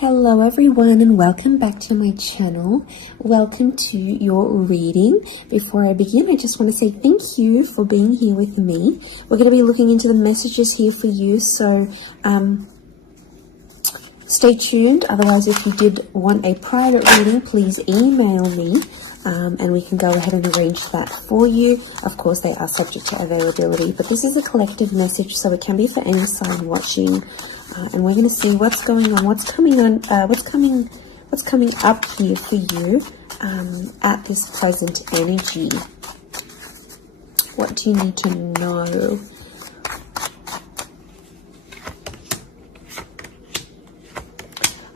Hello everyone and welcome back to my channel. Welcome to your reading. Before I begin, I just want to say thank you for being here with me. We're going to be looking into the messages here for you, so stay tuned. Otherwise, if you did want a private reading, please email me and we can go ahead and arrange that for you. Of course, they are subject to availability, but this is a collective message, so it can be for any sign watching. And we're going to see what's going on, what's coming up here for you at this present energy. What do you need to know?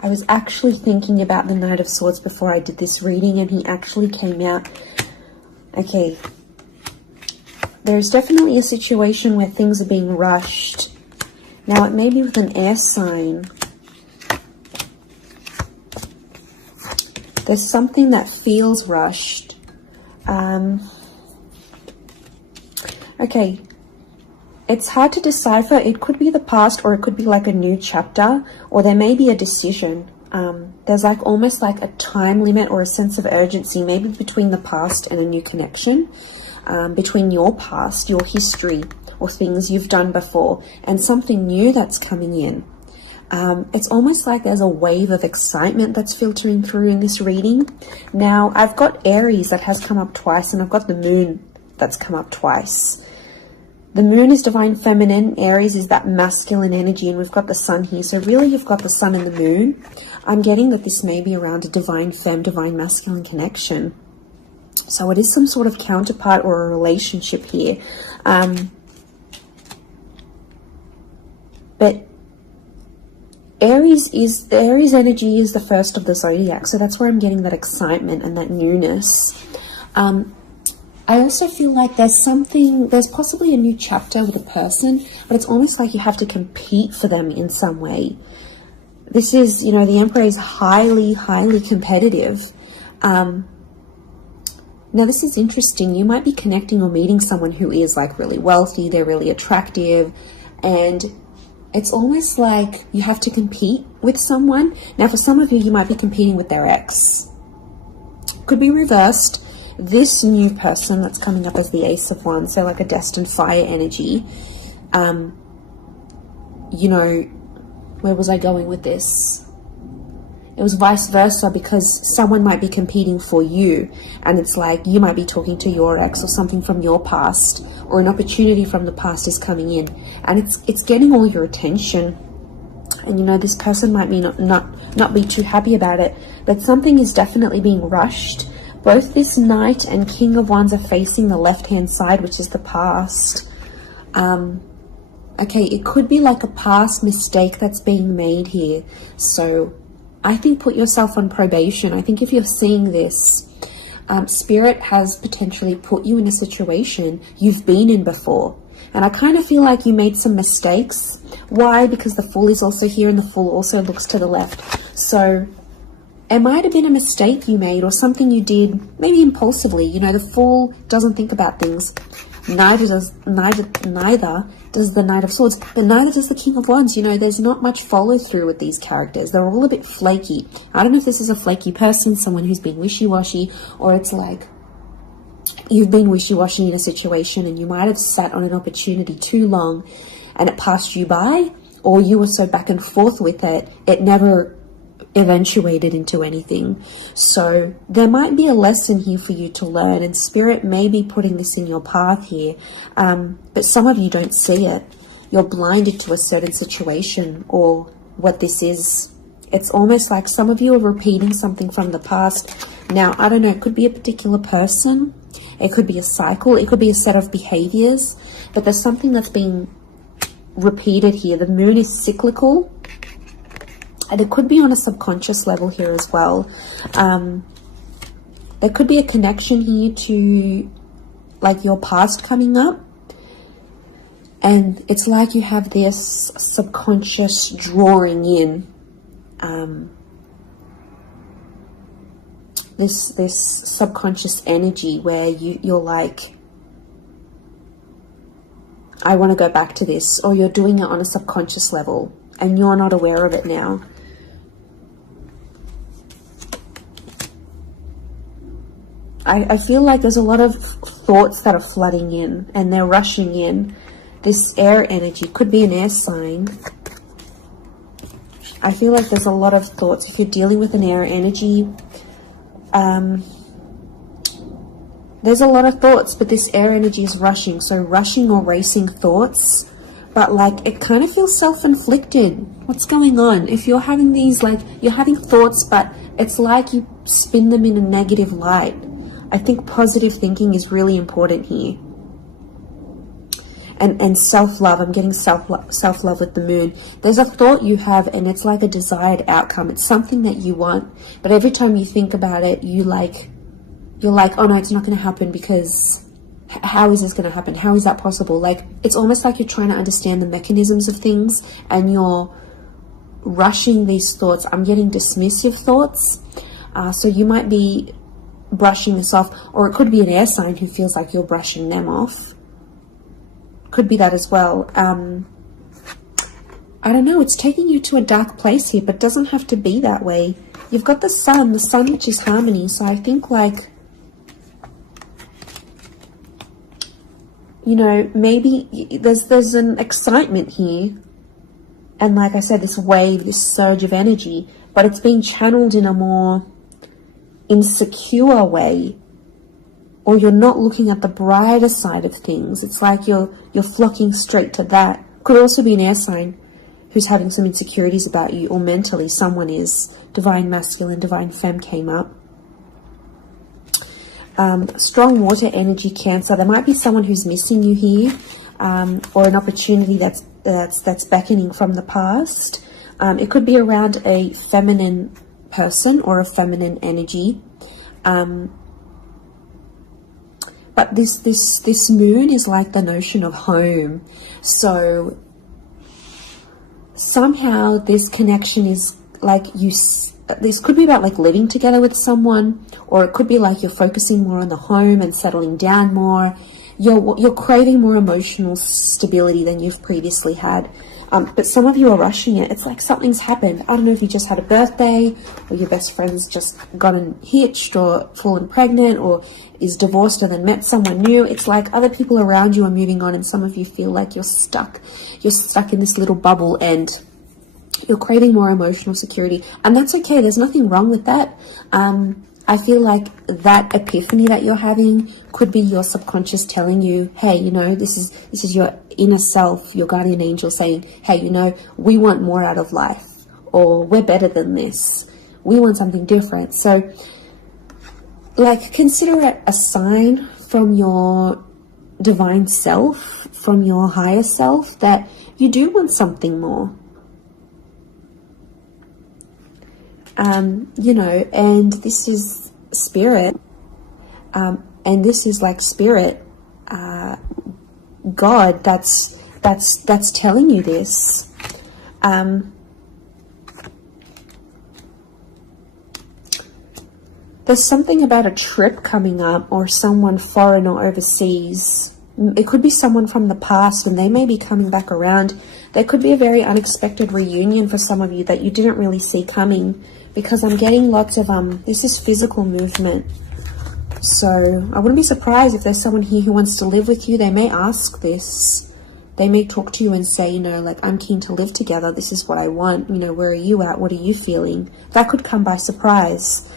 I was actually thinking about the Knight of Swords before I did this reading, and he actually came out. Okay, there's definitely a situation where things are being rushed. Now, it may be with an air sign. There's something that feels rushed. Okay. It's hard to decipher. It could be the past, or it could be like a new chapter, or there may be a decision. There's like almost like a time limit or a sense of urgency, maybe between the past and a new connection, between your past, your history, or things you've done before, and something new that's coming in. It's almost like there's a wave of excitement that's filtering through in this reading. Now, I've got Aries that has come up twice, and I've got the Moon that's come up twice. The Moon is divine feminine, Aries is that masculine energy, and we've got the Sun here. So really, you've got the Sun and the Moon. I'm getting that this may be around a divine femme, divine masculine connection. So it is some sort of counterpart or a relationship here. But Aries energy is the first of the zodiac, so that's where I'm getting that excitement and that newness. I also feel like there's possibly a new chapter with a person, but it's almost like you have to compete for them in some way. This is, the Emperor is highly, highly competitive. Now, this is interesting. You might be connecting or meeting someone who is like really wealthy, they're really attractive, and it's almost like you have to compete with someone. Now, for some of you, you might be competing with their ex. Could be reversed. This new person that's coming up as the Ace of Wands, so like a destined fire energy. Where was I going with this? It was vice versa, because someone might be competing for you, and it's like you might be talking to your ex or something from your past, or an opportunity from the past is coming in, and it's getting all your attention. And this person might be not be too happy about it, but something is definitely being rushed. Both this Knight and King of Wands are facing the left-hand side, which is the past. Okay, it could be like a past mistake that's being made here. So I think put yourself on probation. I think if you're seeing this, Spirit has potentially put you in a situation you've been in before. And I kind of feel like you made some mistakes. Why? Because the Fool is also here, and the Fool also looks to the left. So it might have been a mistake you made, or something you did, maybe impulsively. The Fool doesn't think about things. Neither does the Knight of Swords, but neither does the King of Wands. There's not much follow through with these characters. They're all a bit flaky. I don't know if this is a flaky person, someone who's been wishy-washy, or it's like you've been wishy-washy in a situation and you might have sat on an opportunity too long and it passed you by, or you were so back and forth with it, it never eventuated into anything. So there might be a lesson here for you to learn, and Spirit may be putting this in your path here, but some of you don't see it. You're blinded to a certain situation or what this is. It's almost like some of you are repeating something from the past. Now, I don't know, it could be a particular person, it could be a cycle, it could be a set of behaviors, but there's something that's being repeated here. The Moon is cyclical, and it could be on a subconscious level here as well. There could be a connection here to like your past coming up. And it's like you have this subconscious drawing in. This subconscious energy where you're like, I want to go back to this. Or you're doing it on a subconscious level and you're not aware of it now. I feel like there's a lot of thoughts that are flooding in and they're rushing in. This air energy could be an air sign. I feel like there's a lot of thoughts. If you're dealing with an air energy, there's a lot of thoughts, but this air energy is rushing. So rushing or racing thoughts, but like it kind of feels self-inflicted. What's going on? If you're having these, like, you're having thoughts, but it's like you spin them in a negative light. I think positive thinking is really important here. And self-love. I'm getting self-love with the moon. There's a thought you have and it's like a desired outcome. It's something that you want, but every time you think about it, you're like, oh no, it's not going to happen, because how is this going to happen? How is that possible? Like, it's almost like you're trying to understand the mechanisms of things and you're rushing these thoughts. I'm getting dismissive thoughts. So you might be brushing this off, or it could be an air sign who feels like you're brushing them off. Could be that as well. I don't know, it's taking you to a dark place here, but it doesn't have to be that way. You've got the sun which is harmony. So I think, like, you know, maybe there's an excitement here. And like I said, this wave, this surge of energy, but it's being channeled in a more insecure way, or you're not looking at the brighter side of things. It's like you're flocking straight to that. Could also be an air sign who's having some insecurities about you, or mentally someone is. Divine masculine, divine femme came up. Strong water energy, Cancer. There might be someone who's missing you here, or an opportunity that's beckoning from the past. It could be around a feminine person or a feminine energy. But this moon is like the notion of home. So somehow this connection is like this could be about like living together with someone, or it could be like you're focusing more on the home and settling down more. You're craving more emotional stability than you've previously had. But some of you are rushing it. It's like something's happened. I don't know if you just had a birthday, or your best friend's just gotten hitched or fallen pregnant, or is divorced and then met someone new. It's like other people around you are moving on, and some of you feel like you're stuck. You're stuck in this little bubble and you're craving more emotional security. And that's okay. There's nothing wrong with that. I feel like that epiphany that you're having could be your subconscious telling you, hey, you know, this is your inner self, your guardian angel saying, hey, you know, we want more out of life, or we're better than this. We want something different. So, like, consider it a sign from your divine self, from your higher self, that you do want something more. You know, and this is spirit, and this is like spirit, God, that's telling you this. There's something about a trip coming up, or someone foreign or overseas. It could be someone from the past and they may be coming back around. There could be a very unexpected reunion for some of you that you didn't really see coming, because I'm getting lots of, this is physical movement. So I wouldn't be surprised if there's someone here who wants to live with you. They may ask this. They may talk to you and say, you know, like, I'm keen to live together. This is what I want. You know, where are you at? What are you feeling? That could come by surprise.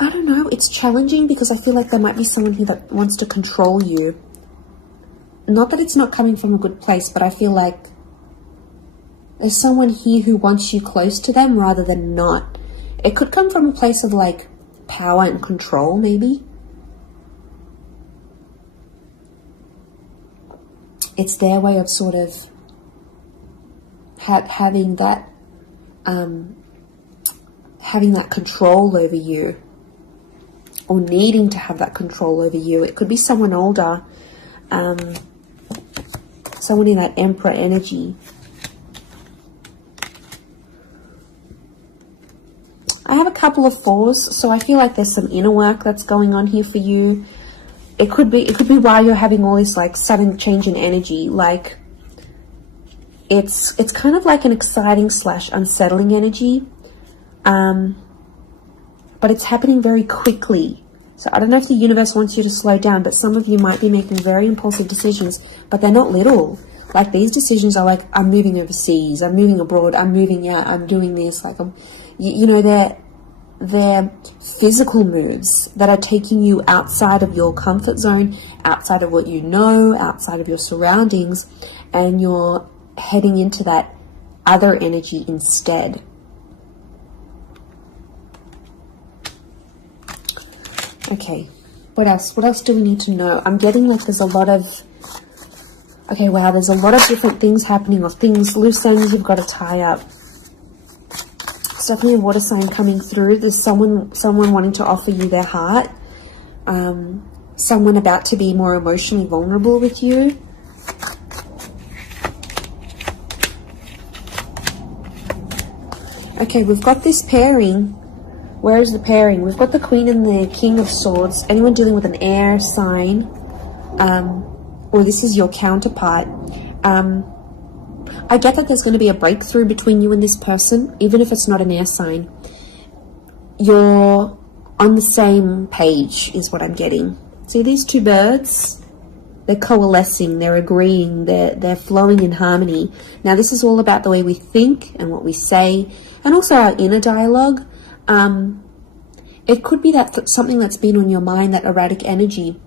I don't know. It's challenging because I feel like there might be someone here that wants to control you. Not that it's not coming from a good place, but I feel like there's someone here who wants you close to them rather than not. It could come from a place of like power and control, maybe. It's their way of sort of having that control over you, or needing to have that control over you. It could be someone older, someone in that Emperor energy. I have a couple of fours, so I feel like there's some inner work that's going on here for you. It could be while you're having all this like sudden change in energy, like It's kind of like an exciting / unsettling energy, but it's happening very quickly. So I don't know if the universe wants you to slow down, but some of you might be making very impulsive decisions, but they're not little. Like, these decisions are like, I'm moving overseas, I'm moving abroad, I'm moving out, I'm doing this. Like, you know, they're physical moves that are taking you outside of your comfort zone, outside of what you know, outside of your surroundings, and you're heading into that other energy instead. Okay, what else? What else do we need to know? I'm getting like there's a lot of... Okay, wow, there's a lot of different things happening, or things, loose ends you've got to tie up. It's definitely a water sign coming through. There's someone wanting to offer you their heart. Someone about to be more emotionally vulnerable with you. Okay, we've got this pairing. Where is the pairing? We've got the Queen and the King of Swords. Anyone dealing with an air sign, or this is your counterpart. I get that there's going to be a breakthrough between you and this person, even if it's not an air sign. You're on the same page, is what I'm getting. See these two birds? They're coalescing, they're agreeing, they're flowing in harmony. Now, this is all about the way we think and what we say, and also our inner dialogue. It could be that something that's been on your mind, that erratic energy.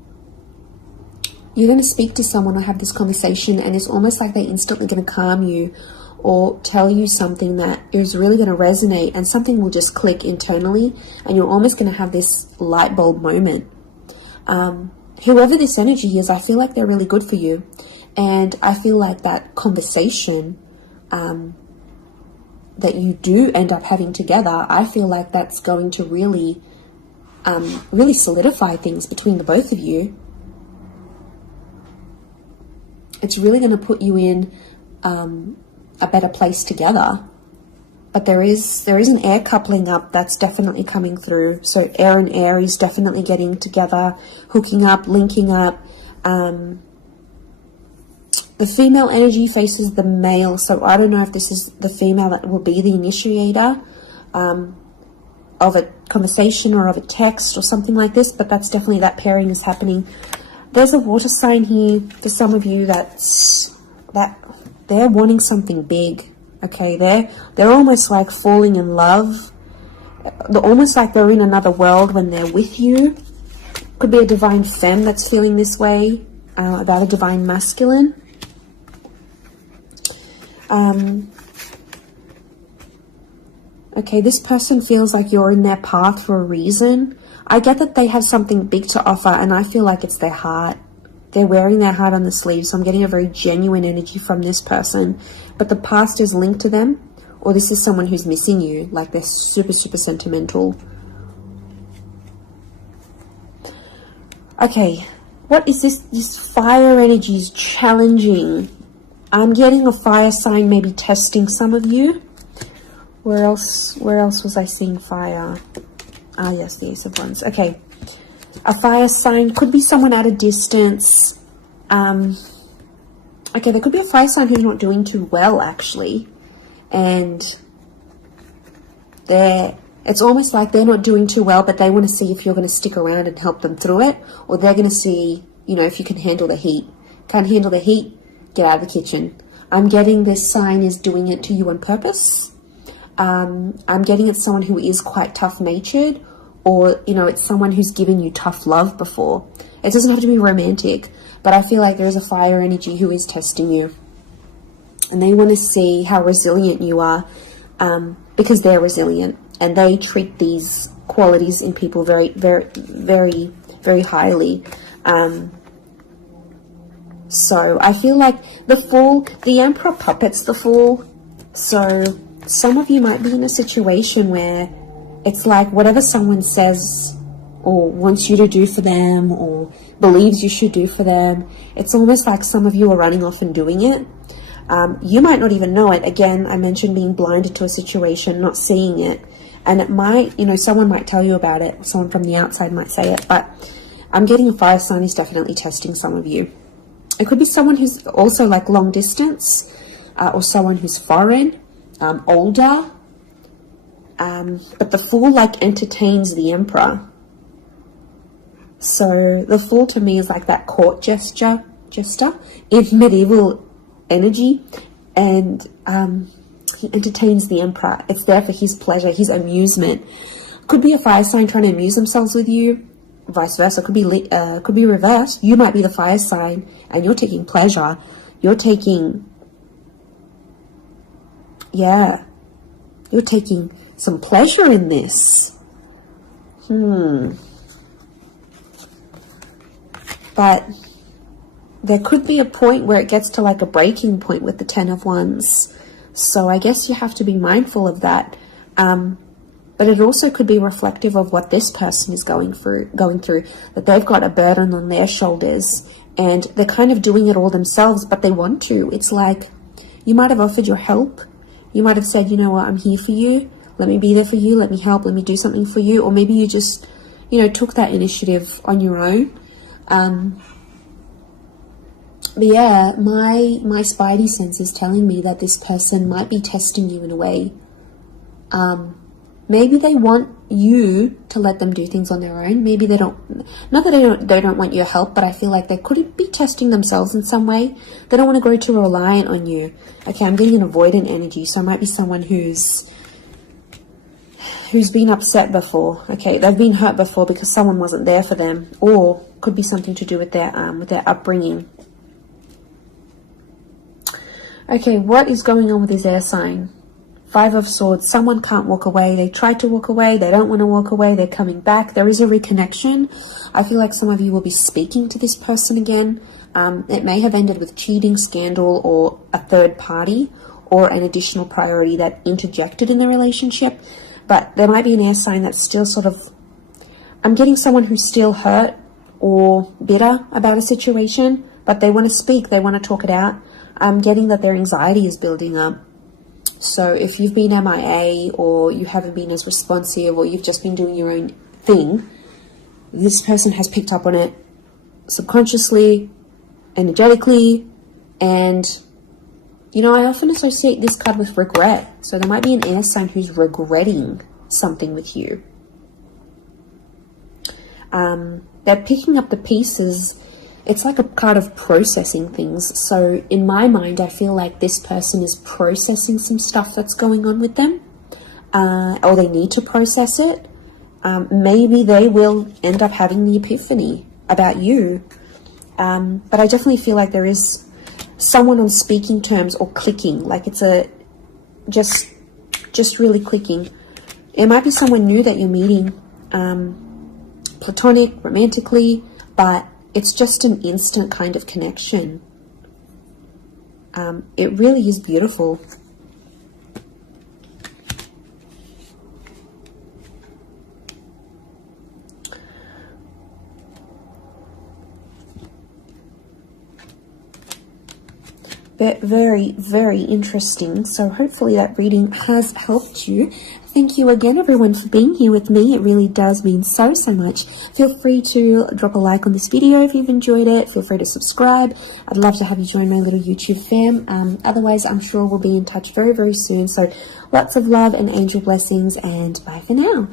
You're going to speak to someone or have this conversation, and it's almost like they're instantly going to calm you or tell you something that is really going to resonate, and something will just click internally, and you're almost going to have this light bulb moment. Whoever this energy is, I feel like they're really good for you, and I feel like that conversation that you do end up having together, I feel like that's going to really solidify things between the both of you. It's really going to put you in a better place together. But there is an air coupling up that's definitely coming through. So air and Aries definitely getting together, hooking up, linking up. The female energy faces the male, so I don't know if this is the female that will be the initiator of a conversation or of a text or something like this, but that's definitely, that pairing is happening. There's a water sign here for some of you that they're wanting something big. Okay, they're almost like falling in love. They're almost like they're in another world when they're with you. Could be a divine femme that's feeling this way about a divine masculine. Okay, this person feels like you're in their path for a reason. I get that they have something big to offer, and I feel like it's their heart. They're wearing their heart on the sleeve, so I'm getting a very genuine energy from this person. But the past is linked to them, or this is someone who's missing you, like they're super, super sentimental. Okay, what is this? This fire energy is challenging. I'm getting a fire sign maybe testing some of you. Where else was I seeing fire? Ah, yes, the Ace of Wands. Okay. A fire sign could be someone at a distance. Okay, there could be a fire sign who's not doing too well, actually. And it's almost like they're not doing too well, but they want to see if you're going to stick around and help them through it. Or they're going to see, you know, if you can handle the heat. Can't handle the heat? Get out of the kitchen. I'm getting this sign is doing it to you on purpose. I'm getting it's someone who is quite tough-natured, or, you know, it's someone who's given you tough love before. It doesn't have to be romantic, but I feel like there is a fire energy who is testing you. And they want to see how resilient you are, because they're resilient, and they treat these qualities in people very, very, very, very highly. So I feel like the Fool, the Emperor puppets the Fool. So some of you might be in a situation where it's like whatever someone says or wants you to do for them or believes you should do for them, it's almost like some of you are running off and doing it. You might not even know it. Again, I mentioned being blinded to a situation, not seeing it. And it might, you know, someone might tell you about it. Someone from the outside might say it. But I'm getting a fire sign is definitely testing some of you. It could be someone who's also like long distance. or someone who's foreign, older. But the Fool like entertains the Emperor. So the Fool to me is like that court jester in medieval energy, and he entertains the Emperor. It's there for his pleasure, his amusement. Could be a fire sign trying to amuse themselves with you, vice versa. Could be reversed. You might be the fire sign and you're taking pleasure. You're taking some pleasure in this. But there could be a point where it gets to like a breaking point with the Ten of Wands. So I guess you have to be mindful of that. But it also could be reflective of what this person is going through, that they've got a burden on their shoulders and they're kind of doing it all themselves, but they want to. It's like you might have offered your help. You might have said, you know what, I'm here for you. Let me be there for you. Let me help. Let me do something for you. Or maybe you just, took that initiative on your own. But yeah, my spidey sense is telling me that this person might be testing you in a way. Maybe they want you to let them do things on their own. Maybe they don't, not that they don't want your help, but I feel like they could be testing themselves in some way. They don't want to grow too reliant on you. Okay, I'm getting an avoidant energy, so it might be someone who's been upset before. Okay, they've been hurt before because someone wasn't there for them, or could be something to do with their upbringing. Okay, what is going on with this air sign? Five of Swords. Someone can't walk away. They tried to walk away. They don't want to walk away. They're coming back. There is a reconnection. I feel like some of you will be speaking to this person again. It may have ended with cheating, scandal, or a third party, or an additional priority that interjected in the relationship. But there might be an air sign that's still sort of... I'm getting someone who's still hurt or bitter about a situation, but they want to speak. They want to talk it out. I'm getting that their anxiety is building up. So if you've been MIA, or you haven't been as responsive, or you've just been doing your own thing, this person has picked up on it subconsciously, energetically, and I often associate this card with regret. So there might be an air sign who's regretting something with you. They're picking up the pieces. It's like a card of processing things. So in my mind, I feel like this person is processing some stuff that's going on with them, or they need to process it. Maybe they will end up having the epiphany about you. But I definitely feel like there is someone on speaking terms or clicking, like it's just really clicking. It might be someone new that you're meeting, platonic, romantically, but it's just an instant kind of connection. It really is beautiful. Very, very interesting. So hopefully that reading has helped you. Thank you again, everyone, for being here with me. It really does mean so much. Feel free to drop a like on this video if you've enjoyed it. Feel free to subscribe. I'd love to have you join my little YouTube fam. Otherwise, I'm sure we'll be in touch very, very soon. So lots of love and angel blessings, and bye for now.